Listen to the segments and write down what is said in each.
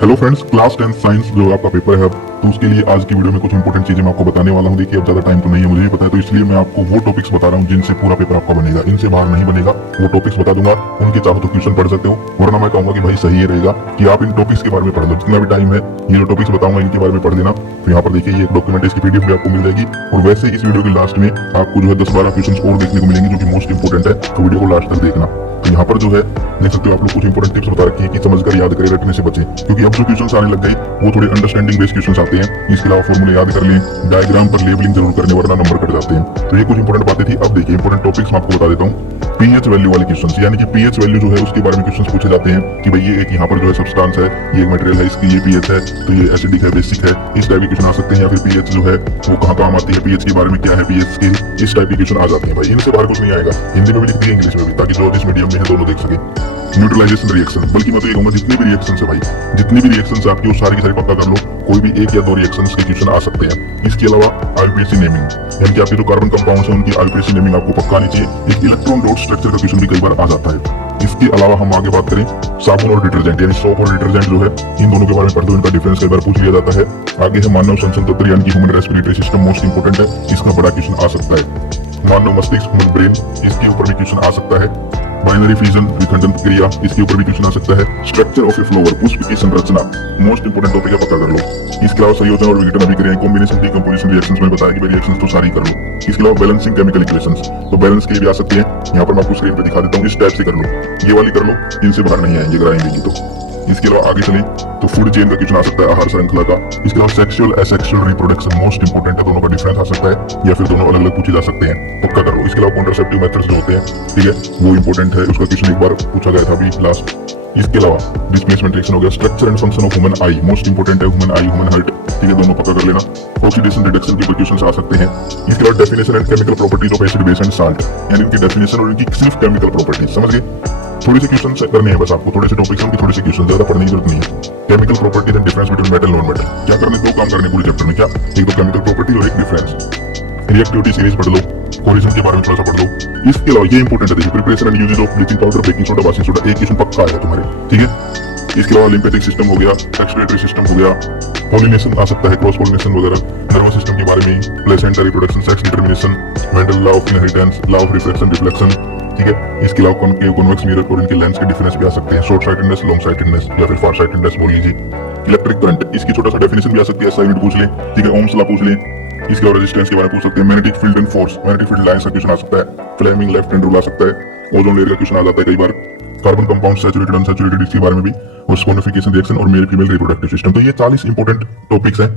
Hello friends, class 10 science जो आपका paper है तो उसके लिए आज की वीडियो में कुछ इंपॉर्टेंट चीजें मैं आपको बताने वाला हूं। देखिए अब ज्यादा टाइम तो नहीं है, मुझे भी पता है, तो इसलिए मैं आपको वो टॉपिक्स बता रहा हूं जिनसे पूरा पेपर आपका बनेगा। इनसे बाहर नहीं बनेगा, वो टॉपिक्स बता दूंगा, उनके चाहो तो क्वेश्चन पढ़ सकते हो, वरना मैं कहूंगा कि भाई सही ये रहेगा कि आप इन टॉपिक्स के बारे में पढ़ लो। जितना भी टाइम है ये जो टॉपिक्स बताऊंगा इनके बारे में पढ़ लेना। तो यहाँ पर देखिए ये एक डॉक्यूमेंट, इसकी पीडीएफ भी आपको मिल जाएगी। और वैसे इस वीडियो के लास्ट में आपको जो है 10-12 क्वेश्चन और देखने को मिलेंगे जो कि मोस्ट इंपोर्टेंट है, तो वीडियो को लास्ट तक देखना। तो यहाँ पर जो है देख सकते हो आप लोग कुछ इंपोर्टेंट टिप्स बता रखी है कि समझकर याद करें, रटने से बचे, क्योंकि अब जो क्वेश्चन आने लग गए वो थोड़े अंडरस्टैंडिंग बेस्ड क्वेश्चन आते हैं। इसके अलावा फॉर्मूले याद कर लें, डायग्राम पर लेबलिंग जरूर करने वरना नंबर कट जाते हैं। तो ये कुछ इंपोर्टेंट बातें थी। अब देखिए इंपोर्टेंट टॉपिक्स मैं आपको बता देता हूँ। पीएच वैल्यू वाले क्वेश्चंस, यानी कि पीएच वैल्यू जो है उसके बारे में क्वेश्चंस पूछे जाते हैं कि भाई ये एक यहाँ पर जो है सब्सटेंस है, ये एक मटेरियल है, इसकी ये पीएच है, तो ये एसिडिक है, बेसिक है, इस टाइप के क्वेश्चन आ सकते हैं। या फिर पीएच जो है वो कहाँ काम आती है, पीएच के बारे में क्या है, पीएच के इस टाइप के क्वेश्चन आ जाते हैं। भाई इनसे बाहर कुछ नहीं आएगा, हिंदी में भी लिख दिए, इंग्लिश में भी, ताकि जो जिस मीडियम में है दोनों देख सके। न्यूट्रलाइजेशन रिएक्शन, बल्कि मैं तो ये कहूंगा जितनी भी रिएक्शन है भाई, जितनी भी रिएक्शन आपकी वो सारी की सारी पक्का कर लो, कोई भी एक या दो रिएक्शन के क्वेश्चन आ सकते हैं। इसके अलावा आईयूपीएसी नेमिंग, यानी कि आपके जो कार्बन कंपाउंड्स हैं उनकी आईयूपीएसी नेमिंग आपको पक्का आनी चाहिए। एक इलेक्ट्रॉन डॉट स्ट्रक्चर का क्वेश्चन भी कई बार आ जाता है। इसके अलावा हम आगे बात करें साबुन और डिटर्जेंट, यानी सोप और डिटर्जेंट जो है इन दोनों के बारे में पढ़ दो, इनका डिफरेंस कई बार पूछ लिया जाता है। आगे है मानव श्वसन तंत्र, यानी कि human respiratory system, most important है, इसका बड़ा क्वेश्चन आ सकता है। मानव मस्तिष्क, ह्यूमन ब्रेन, इसके ऊपर भी क्वेश्चन आ सकता है। बाइनरी फ्यूजन, विखंडन प्रक्रिया, इसके ऊपर भी क्वेश्चन आ सकता है। स्ट्रक्चर ऑफ ए फ्लावर, पुष्प की संरचना, मोस्ट इंपोर्टेंट टॉपिक है, पता कर लो। इसके अलावा संयोजन और विघटन अभी करें, कॉम्बिनेशन डिकम्पोजिशन रिएक्शंस में बताया कि रिएक्शंस तो सारी कर लो। इसके अलावा बैलेंसिंग केमिकल इक्वेशंस, तो बैलेंस के लिए भी आ सकती है। यहाँ पर मैं आपको स्क्रीन पे दिखा देता हूँ, इस टाइप से कर लो, ये वाली कर लो, इनसे बाहर नहीं आएंगे अगर आएंगे तो। इसके अलावा आगे चलें तो फूड चेन का क्वेश्चन आ सकता है, आहार श्रृंखला का। इसके अलावा sexual asexual reproduction, most important है, दोनों का डिफरेंस आ सकता है या फिर दोनों अलग अलग पूछे जा सकते हैं, पक्का कर लो। इसके अलावा कॉन्ट्रासेप्टिव मेथड्स जो होते हैं, ठीक है, वो इंपोर्टेंट है, उसका क्वेश्चन एक बार पूछा गया था अभी लास्ट। इसके अलावा डिस्प्लेसमेंट रिएक्शन हो गया, structure and function of human I, most important है, ह्यूमन आई, ह्यूमन हार्ट, ठीक है, दोनों पक्का कर लेना। ऑक्सीडेशन रिडक्शन के क्वेश्चंस आ सकते हैं। इसके बाद definition and chemical properties of acid, base and salt, यानी इनकी डेफिनेशन और इनकी सिर्फ केमिकल प्रॉपर्टीज, समझ गए। थोड़ी सी क्वेश्चन करने हैं बस आपको, थोड़े से टॉपिक्स हैं, थोड़े से क्वेश्चन, ज्यादा पढ़ने की जरूरत नहीं है। Chemical properties and difference between metal non metal, क्या करने, दो काम करने पूरे चैप्टर में, क्या, एक तो केमिकल प्रॉपर्टी और एक डिफरेंस। रिएक्टिविटी सीरीज पढ़ लो, कोरिजन के बारे में थोड़ा सा पढ़ लो। इसके अलावा ये इंपोर्टेंट है, देखिए preparation and uses of bleaching powder, baking soda, baking soda, एक क्वेश्चन पक्का है तुम्हारे, ठीक है। इसके अलावा लिम्फेटिक सिस्टम हो गया, एक्सक्रीटरी सिस्टम हो गया, पॉलिनेशन आ सकता है, क्रॉस पॉलिनेशन वगैरह, नर्वस सिस्टम के बारे में, placenta, reproduction, sex determination, Mendel law of inheritance, law of reflection reflection, ठीक है। इसके अलावा कॉनकेव कॉन्वेक्स मिरर और इनके लेंस के डिफरेंस भी आ सकते हैं, शॉर्ट साइटेडनेस, लॉन्ग साइटेडनेस या फिर फार साइटेडनेस बोल लीजिए। इलेक्ट्रिक करंट, इसकी छोटा सा डेफिनेशन भी आ सकती है, असाइनमेंट पूछ लें, ठीक है, ओम्स लॉ पूछ लें। इसके और रेजिस्टेंस के बारे में पूछ सकते हैं। Magnetic field and force, magnetic field lines का क्वेश्चन आ सकता है। फ्लेमिंग लेफ्ट हैंड रूल आ सकता है। ओजोन लेयर का क्वेश्चन आ जाता है कई बार। कार्बन कंपाउंड, सैचुरेटेड, अनसैचुरेटेड, इसके बारे में भी, और स्पोनिफिकेशन रिएक्शन और मेल फीमेल रिप्रोडक्टिव सिस्टम। तो ये 40 इंपोर्टेंट टॉपिक्स हैं,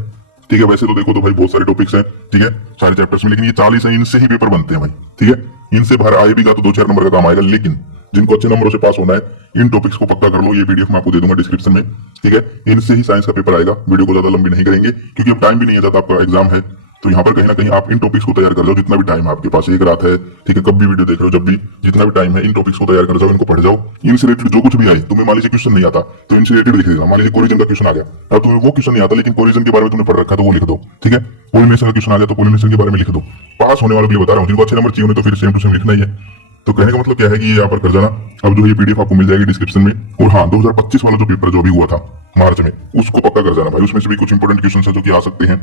ठीक है। वैसे तो देखो तो भाई बहुत सारे टॉपिक्स हैं, ठीक है, सारे चैप्टर्स में, लेकिन ये 40 हैं, इनसे ही पेपर बनते हैं भाई, ठीक है। इनसे बाहर आए भी तो 2-4 नंबर का काम आएगा, लेकिन जिनको अच्छे नंबरों से पास होना है इन टॉपिक्स को पक्का कर लो। ये पीडीएफ मैं आपको दे दूंगा डिस्क्रिप्शन में, ठीक है। इनसे ही साइंस का पेपर आएगा। वीडियो को ज्यादा लंबी नहीं करेंगे क्योंकि अब टाइम भी नहीं है ज्यादा, आपका एग्जाम है, तो यहाँ पर कहीं ना कहीं आप इन टॉपिक्स को तैयार कर जाओ, जितना भी टाइम है आपके पास, एक रात है, ठीक है, कब भी वीडियो देख रहे हो, जब भी जितना भी टाइम है, इन टॉपिक्स को तैयार कर जाओ, इनको पढ़ जाओ। इनसे रिलेटेड जो कुछ भी आए, तुम्हें मान लीजिए क्वेश्चन नहीं आता तो इनसे रिलेटेड लिख देना। मान लीजिए कोरिजन का क्वेश्चन आ गया, अब तुम्हें वो क्वेश्चन नहीं आता लेकिन कोरिजन के बारे में तुमने पढ़ रखा तो वो लिख दो, ठीक है। पॉलिनेशन का क्वेश्चन आ गया तो पॉलिनेशन के बारे में लिख दो। पास होने वालों के लिए बता रहा हूँ, जिनको अच्छे नंबर चाहिए तो फिर सेम टू सेम लिखना ही है। तो कहने का मतलब क्या है कि ये यहाँ पर कर जाना। अब जो है ये पीडीएफ आपको मिल जाएगी डिस्क्रिप्शन में। और हाँ, 2025 वाला जो पेपर जो भी हुआ था मार्च में, उसको पक्का कर जाना भाई, उसमें से भी कुछ इंपोर्टेंट क्वेश्चन है जो कि आ सकते हैं।